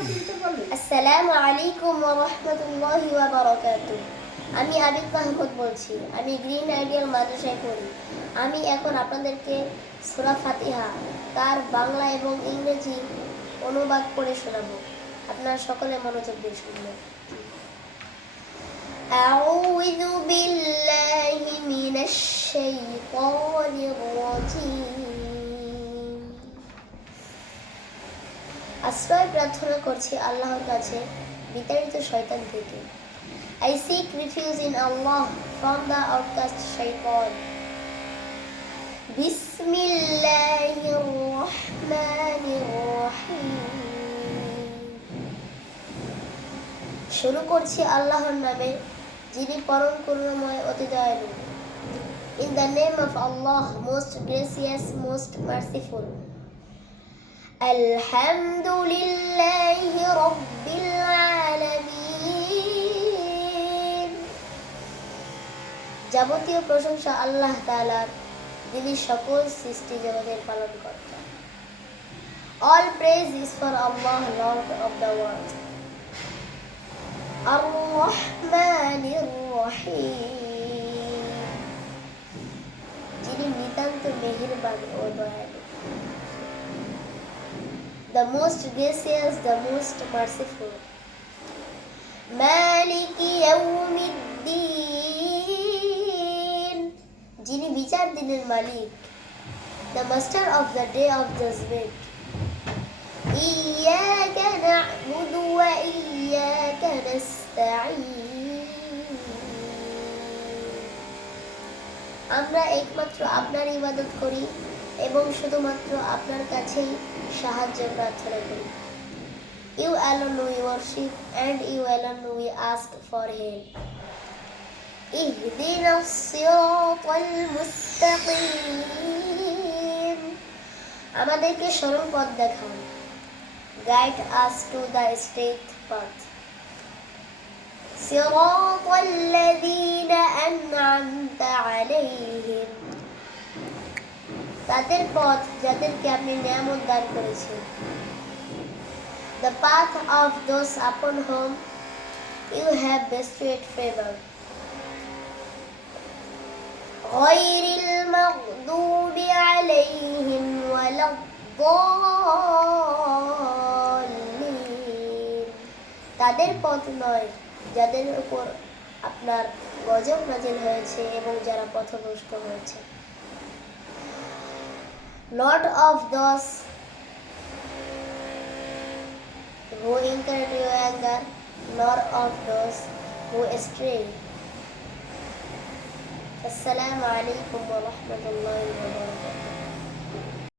আসসালামু আলাইকুম ওয়া রাহমাতুল্লাহি ওয়া বারাকাতুহু। আমি আবিদ মাহমুদ বলছি। আমি গ্রিন আইডিয়াল মাদ্রাসায় পড়ি। আমি এখন আপনাদেরকে সূরা ফাতিহা তার বাংলা এবং ইংরেজি অনুবাদ পড়ে শোনাবো। আপনারা সকলে মনোযোগ দিয়ে শুনবেন। আউযু বিল্লাহি মিনাশ শাইতানির রাজীম। আশ্রয় প্রার্থনা করছি আল্লাহর কাছে বিতাড়িত শয়তান থেকে। I seek refuge in Allah from the outcast shaitan. Bismillahir Rahmanir Rahim. শুরু করছি আল্লাহর নামে যিনি পরম করুণাময় অতি দয়ালু। In the name of Allah, most gracious, most merciful. আলহামদুলিল্লাহি রাব্বিল আলামিন। যাবতীয় প্রশংসা আল্লাহ তাআলার, যিনি সকল সৃষ্টি জগতের পালনকর্তা। All praise is for Allah, Lord of the world. আর-রহমানির রহিম, যিনি নিতান্ত মেহেরবান ও দয়ালু। The most gracious, the most merciful. মালিকি ইয়াউমিদ্দিন, যিনি বিচার দিনের মালিক। The master of the day of judgment. ইয়্যাকা না'বুদু ওয়া ইয়্যাকা নাস্তাঈন, আমরা একমাত্র আপনার ইবাদত করি এবং শুধুমাত্র আপনার কাছেই সাহায্য প্রার্থনা করি। You alone we worship and you alone we ask for help. ইহদিনাস সিরাতাল মুস্তাকিম, আমাদেরকে সরল পথ দেখান। Guide us to the straight path. সিরাতাল লাযীনা আন'আমতা আলাইহিম, তাদের পথ যাদেরকে আপনি নিয়ামত দান করেছেন। The path of those upon whom you have bestowed favor. غيرil maghdubi alayhim waladdallin, তাদের পথ নয় যাদের উপর আপনার গজব নাযিল হয়েছে এবং যারা পথভ্রষ্ট হয়েছে। Not of those who incurred your anger, nor of those who stray. Assalamu alaikum wa rahmatullahi wa barakatuh.